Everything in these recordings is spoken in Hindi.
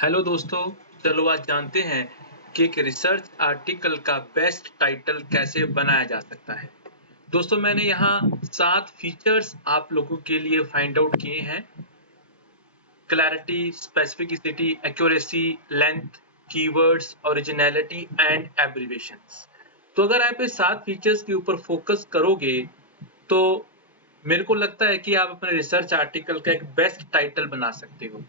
हेलो दोस्तों, चलो आज जानते हैं कि एक रिसर्च आर्टिकल का बेस्ट टाइटल कैसे बनाया जा सकता है। दोस्तों मैंने यहाँ 7 फीचर्स आप लोगों के लिए फाइंड आउट किए हैं। Clarity, specificity, accuracy, length, keywords, originality and abbreviations. तो अगर आप इस 7 फीचर्स के ऊपर फोकस करोगे तो मेरे को लगता है कि आप अपने रिसर्च आर्टिकल का एक बेस्ट टाइटल बना सकते हो।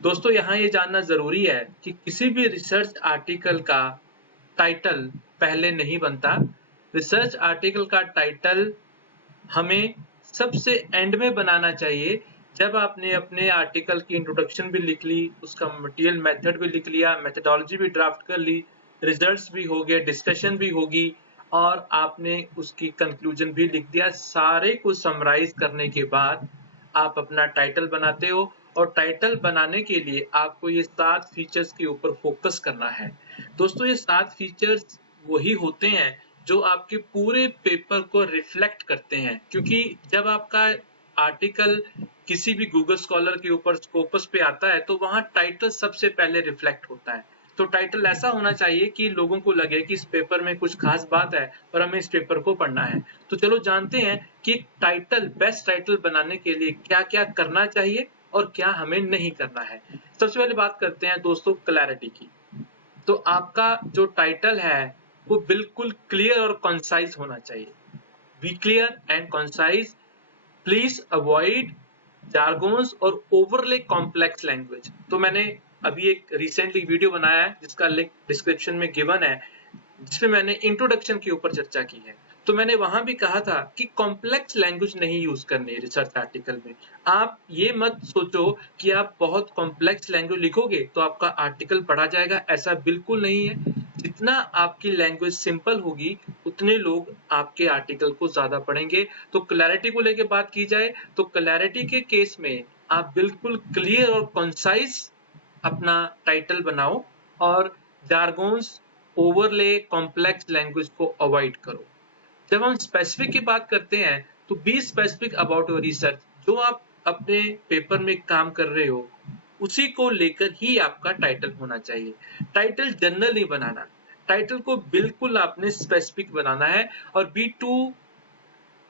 दोस्तों यहाँ ये जानना जरूरी है कि किसी भी रिसर्च आर्टिकल का टाइटल पहले नहीं बनता। रिसर्च आर्टिकल का टाइटल हमें सबसे एंड में बनाना चाहिए, जब आपने अपने आर्टिकल की इंट्रोडक्शन भी लिख ली, उसका मटेरियल मेथड भी लिख लिया, मेथोडोलॉजी भी ड्राफ्ट कर ली, रिजल्ट्स भी हो गए, डिस्कशन भी होगी और आपने उसकी कंक्लूजन भी लिख दिया। सारे को समराइज करने के बाद आप अपना टाइटल बनाते हो और टाइटल बनाने के लिए आपको ये 7 फीचर्स के ऊपर फोकस करना है। दोस्तों ये 7 फीचर्स वही होते हैं जो आपके पूरे पेपर को रिफ्लेक्ट करते हैं, क्योंकि जब आपका आर्टिकल किसी भी गूगल स्कॉलर के ऊपर स्कोपस पे आता है तो वहां टाइटल सबसे पहले रिफ्लेक्ट होता है। तो टाइटल ऐसा होना चाहिए कि लोगों को लगे कि इस पेपर में कुछ खास बात है और हमें इस पेपर को पढ़ना है। तो चलो जानते हैं कि टाइटल, बेस्ट टाइटल बनाने के लिए क्या क्या करना चाहिए और क्या हमें नहीं करना है। सबसे पहले बात करते हैं दोस्तों क्लैरिटी की। तो आपका जो टाइटल है वो बिल्कुल क्लियर और कंसाइज होना चाहिए। Be clear and concise, please avoid jargons और ओवरले कॉम्प्लेक्स लैंग्वेज। तो मैंने अभी एक रिसेंटली वीडियो बनाया है जिसका लिंक डिस्क्रिप्शन में गिवन है, जिसमें मैंने इंट्रोडक्शन के ऊपर चर्चा की है। तो मैंने वहां भी कहा था कि कॉम्प्लेक्स लैंग्वेज नहीं यूज करनी है रिसर्च आर्टिकल में। आप ये मत सोचो कि आप बहुत कॉम्प्लेक्स लैंग्वेज लिखोगे तो आपका आर्टिकल पढ़ा जाएगा, ऐसा बिल्कुल नहीं है। जितना आपकी लैंग्वेज सिंपल होगी उतने लोग आपके आर्टिकल को ज्यादा पढ़ेंगे। तो क्लैरिटी को लेकर बात की जाए तो क्लैरिटी के केस में आप बिल्कुल क्लियर और कंसाइज अपना टाइटल बनाओ और जार्गोन्स, ओवरले, कॉम्प्लेक्स लैंग्वेज को अवॉइड करो। जब हम स्पेसिफिक की बात करते हैं तो be specific about your research. जो आप अपने पेपर में काम कर रहे हो उसी को लेकर ही आपका टाइटल होना चाहिए। टाइटल जनरल नहीं बनाना, टाइटल को बिल्कुल आपने स्पेसिफिक बनाना है। और be too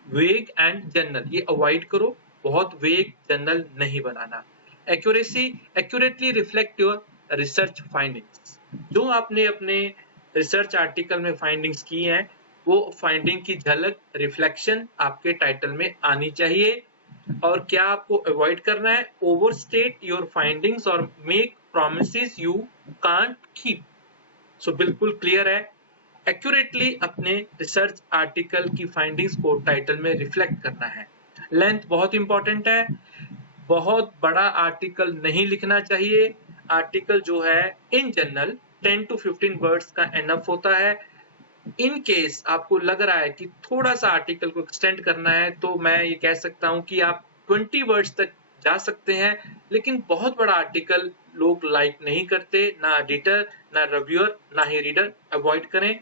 vague and general, ये अवॉइड करो, बहुत वेग जनरल नहीं बनाना। Accuracy, accurately reflect your research findings. जो आपने अपने रिसर्च आर्टिकल में फाइंडिंग्स की हैं वो फाइंडिंग की झलक, रिफ्लेक्शन आपके टाइटल में आनी चाहिए। और क्या आपको अवॉइड करना है? ओवरस्टेट योर फाइंडिंग्स और make promises you can't keep. So बिल्कुल क्लियर है, एक्यूरेटली अपने रिसर्च आर्टिकल की फाइंडिंग्स को टाइटल में रिफ्लेक्ट करना है। लेंथ बहुत इंपॉर्टेंट है, बहुत बड़ा आर्टिकल नहीं लिखना चाहिए। आर्टिकल जो है इन जनरल 10 to 15 वर्ड्स का एनफ होता है। इन केस आपको लग रहा है कि थोड़ा सा आर्टिकल को एक्सटेंड करना है तो मैं ये कह सकता हूं कि आप 20 वर्ड्स तक जा सकते हैं, लेकिन बहुत बड़ा आर्टिकल लोग लाइक नहीं करते, ना एडिटर, ना रिव्यूअर, ना ही रीडर। अवॉइड करें।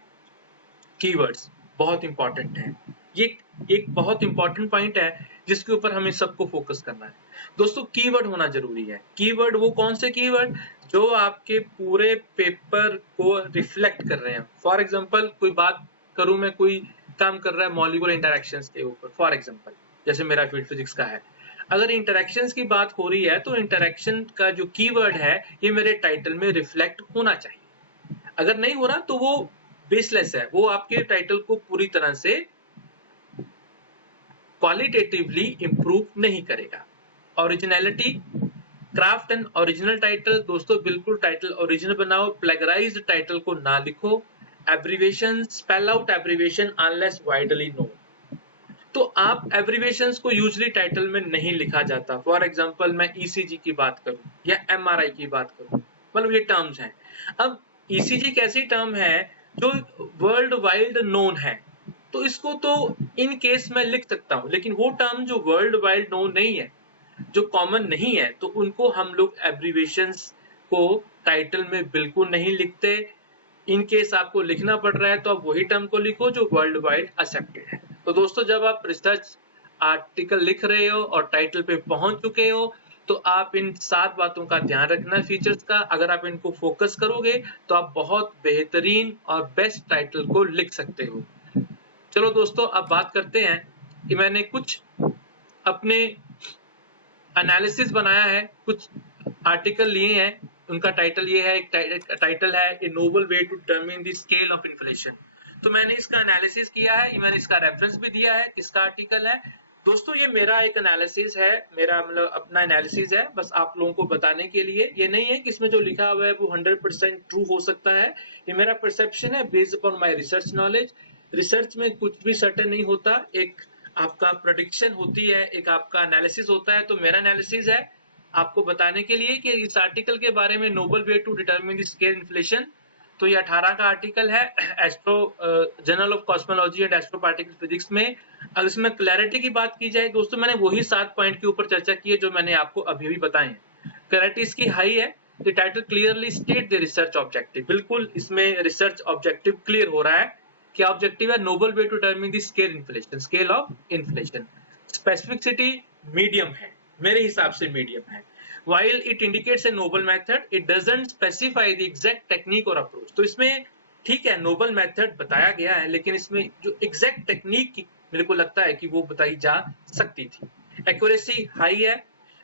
कीवर्ड्स बहुत इंपॉर्टेंट है, ये एक बहुत इंपॉर्टेंट पॉइंट है जिसके ऊपर हमें सबको फोकस करना है। दोस्तों कीवर्ड होना जरूरी है। कीवर्ड वो कौन से कीवर्ड जो आपके पूरे पेपर को रिफ्लेक्ट कर रहे हैं। फॉर एग्जांपल कोई बात करूं मैं, कोई काम कर रहा है मॉलिक्यूलर इंटरेक्शंस के ऊपर, फॉर एग्जांपल जैसे मेरा फील्ड फिजिक्स का है। अगर इंटरेक्शंस की बात हो रही है तो इंटरेक्शन का जो कीवर्ड है ये मेरे टाइटल में रिफ्लेक्ट होना चाहिए। अगर नहीं हो रहा तो वो बेसलेस है, वो आपके टाइटल को पूरी तरह से क्वालिटेटिवली इंप्रूव नहीं करेगा। Originality, craft and original title. दोस्तों बिल्कुल टाइटल ओरिजिनल बनाओ, प्लेगराइज्ड टाइटल को ना लिखो। Abbreviation, spell out abbreviation unless widely known. तो आप एब्रीविएशंस को यूजुअली टाइटल में नहीं लिखा जाता। फॉर एग्जांपल मैं ईसीजी की बात करूं या एमआरआई की बात करूं, मतलब ये टर्म्स हैं। अब ईसीजी एक ऐसी टर्म है जो वर्ल्ड वाइड नोन है, तो इसको तो इन केस मैं लिख सकता हूं, लेकिन वो टर्म जो वर्ल्ड वाइड नोन नहीं है, जो कॉमन नहीं है, तो उनको हम लोग एब्रीविएशंस को टाइटल में बिल्कुल नहीं लिखते। इन केस आपको लिखना पड़ रहा है तो आप वही टर्म को लिखो जो वर्ल्ड वाइड एक्सेप्टेड है। तो दोस्तों जब आप रिसर्च आर्टिकल लिख रहे हो और टाइटल पे पहुंच चुके हो तो आप इन 7 बातों का ध्यान रखना फीचर्स का। अगर आप इनको फोकस करोगे तो आप बहुत बेहतरीन और बेस्ट टाइटल को लिख सकते हो। चलो दोस्तों, अब बात करते हैं कि मैंने कुछ अपने एनालिसिस बनाया है, कुछ आर्टिकल लिए हैं, उनका टाइटल ये है, एक टाइटल है a noble way to determine the scale of inflation. तो मैंने इसका एनालिसिस किया है, मैंने इसका रेफरेंस भी दिया है, किसका आर्टिकल है। दोस्तों ये मेरा एक एनालिसिस है, मेरा मतलब अपना एनालिसिस है, बस आप लोगों को बताने के लिए। ये नहीं है कि इसमें जो लिखा हुआ है वो 100% ट्रू हो सकता है। ये मेरा परसेप्शन है based upon my research knowledge. Research में कुछ भी सर्टेन नहीं होता, एक आपका प्रेडिक्शन होती है, एक आपका एनालिसिस होता है। तो मेरा एनालिसिस है आपको बताने के लिए कि इस आर्टिकल के बारे में, noble way to determine the scale inflation. तो ये 18 का आर्टिकल है astro journal of cosmology and astro particle physics में। अगर इसमें क्लैरिटी की बात की जाए दोस्तों, मैंने वही 7 पॉइंट के ऊपर चर्चा की है जो मैंने आपको अभी भी बताए हैं। क्लैरिटी इसकी हाई है। The title clearly state the research objective. बिल्कुल इसमें रिसर्च ऑब्जेक्टिव क्लियर हो रहा है। क्या ऑब्जेक्टिव है? Noble way to determine the scale inflation, scale of inflation. Specificity medium है, मेरे हिसाब से मीडियम है। While it indicates a noble method, it doesn't specify the exact technique or approach. तो इसमें ठीक है, नोबल मेथड बताया गया है, लेकिन इसमें जो एग्जैक्ट टेक्निक मेरे को लगता है कि वो बताई जा सकती थी। एक्यूरेसी हाई है।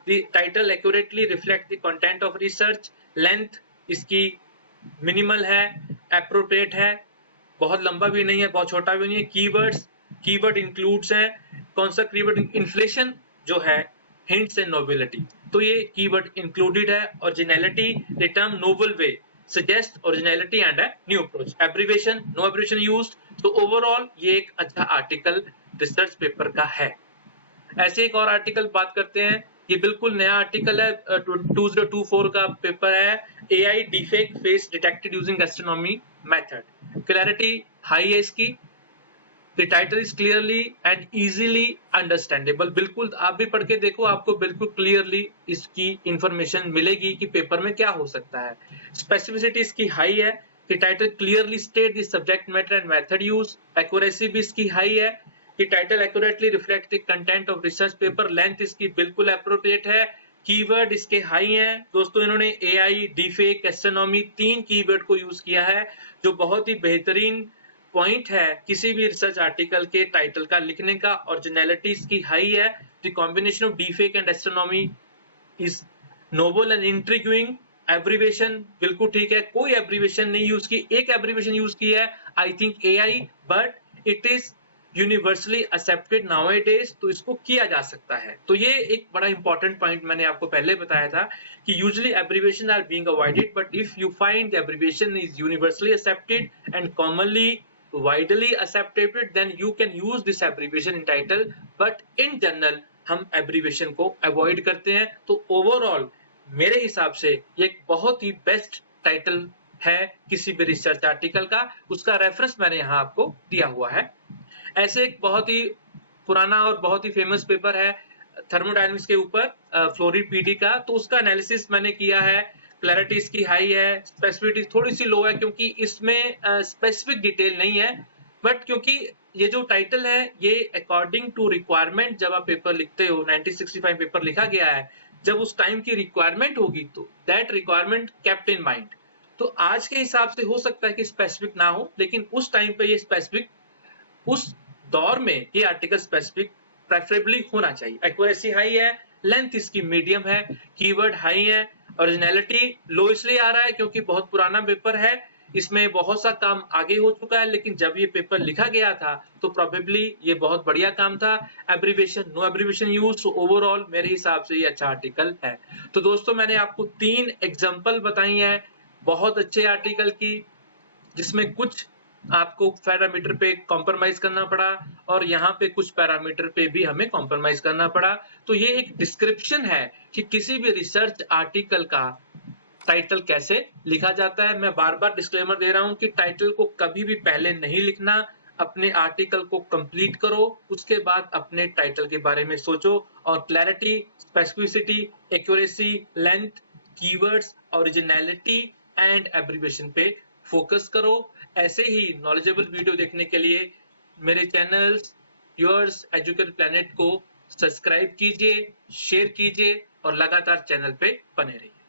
The title accurately reflect the content of research. Length इसकी मिनिमल है, appropriate है, बहुत लंबा भी नहीं है, बहुत छोटा भी नहीं है। कीवर्ड इंक्लूड्स है। कौन सा कीवर्ड? इन्फ्लेशन जो है, हिंट्स एंड नोबिलिटी, तो ये कीवर्ड इंक्लूडेड है। Originality, the term noble way suggest originality and a new approach. Abbreviation, no abbreviation used. तो ओवरऑल ये एक अच्छा आर्टिकल रिसर्च पेपर का है। ऐसे एक और आर्टिकल बात करते हैं, ये बिल्कुल नया आर्टिकल है, 2024 का पेपर है, AI defect face detected using astronomy method. Clarity high है इसकी। The title is clearly and easily understandable. बिल्कुल आप भी पढ़ के देखो, आपको बिल्कुल क्लियरली इसकी इंफॉर्मेशन मिलेगी कि पेपर में क्या हो सकता है। स्पेसिफिसिटी इसकी हाई है। The title clearly state the subject matter and method used. Accuracy भी इसकी हाई है। The title accurately reflect the content of research paper. Length इसकी बिल्कुल appropriate है। कीवर्ड इसके हाई हैं। दोस्तों इन्होंने AI, डीफेक, एस्ट्रोनॉमी 3 कीवर्ड को यूज किया है, जो बहुत ही बेहतरीन पॉइंट है किसी भी रिसर्च आर्टिकल के टाइटल का लिखने का। ओरिजिनलिटी इसकी हाई है। The combination of deepfake and astronomy is noble and intriguing. Abbreviation बिल्कुल ठीक है, कोई एब्रिविएशन नहीं यूज की, एक एब्रिविएशन यूज की है, I think AI, but it is universally accepted nowadays, तो इसको किया जा सकता है। तो ये एक बड़ा इंपॉर्टेंट पॉइंट मैंने आपको पहले बताया था कि usually abbreviation are being avoided, but if you find the abbreviation is universally accepted and commonly widely accepted, then you can use this abbreviation in title, but in general हम abbreviation को avoid करते हैं। तो overall मेरे हिसाब से ये एक बहुत ही बेस्ट टाइटल है किसी भी रिसर्च आर्टिकल का। उसका रेफरेंस मैंने यहाँ आपको दिया हुआ है। ऐसे एक बहुत ही पुराना और बहुत ही फेमस पेपर है थर्मोडायनेमिक्स के ऊपर, फ्लोरिड पीडी का, तो उसका एनालिसिस मैंने किया है। क्लैरिटी इसकी हाई है, स्पेसिफिसिटी थोड़ी सी लो है क्योंकि इसमें स्पेसिफिक डिटेल नहीं है, बट क्योंकि ये जो टाइटल है ये अकॉर्डिंग टू रिक्वायरमेंट, जब आप पेपर लिखते हो, 1965 पेपर लिखा गया है, जब उस टाइम की रिक्वायरमेंट होगी तो that requirement kept in mind. तो आज के हिसाब से हो सकता है कि स्पेसिफिक ना हो, लेकिन उस टाइम पे ये स्पेसिफिक, उस दौर में ये आर्टिकल स्पेसिफिक प्रेफरेबली होना चाहिए। एक्यूरेसी हाई है, लेंथ इसकी मीडियम है, कीवर्ड हाई है। ओरिजिनलिटी लो इसलिए आ रहा है क्योंकि बहुत पुराना पेपर है, इसमें बहुत सा काम आगे हो चुका है, लेकिन जब ये पेपर लिखा गया था तो प्रोबेबली ये बहुत बढ़िया काम था। Abbreviation, no abbreviation use. तो ओवरऑल मेरे हिसाब से ये अच्छा आर्टिकल है। तो दोस्तों मैंने आपको 3 एग्जांपल बताई हैं बहुत अच्छे आर्टिकल की, जिसमें कुछ आपको पैरामीटर पे कॉम्प्रोमाइज करना पड़ा और यहाँ पे कुछ पैरामीटर पे भी हमें कॉम्प्रोमाइज करना पड़ा। तो ये एक डिस्क्रिप्शन है कि किसी भी रिसर्च आर्टिकल का टाइटल कैसे लिखा जाता है। मैं बार बार डिस्क्लेमर दे रहा हूँ कि टाइटल को कभी भी पहले नहीं लिखना, अपने आर्टिकल को कंप्लीट करो, उसके बाद अपने टाइटल के बारे में सोचो, और clarity, specificity, accuracy, length, keywords, originality and abbreviation पे फोकस करो। ऐसे ही नॉलेजेबल वीडियो देखने के लिए मेरे चैनल्स योर्स एजुकेट प्लैनेट को सब्सक्राइब कीजिए, शेयर कीजिए, और लगातार चैनल पे बने रहिए।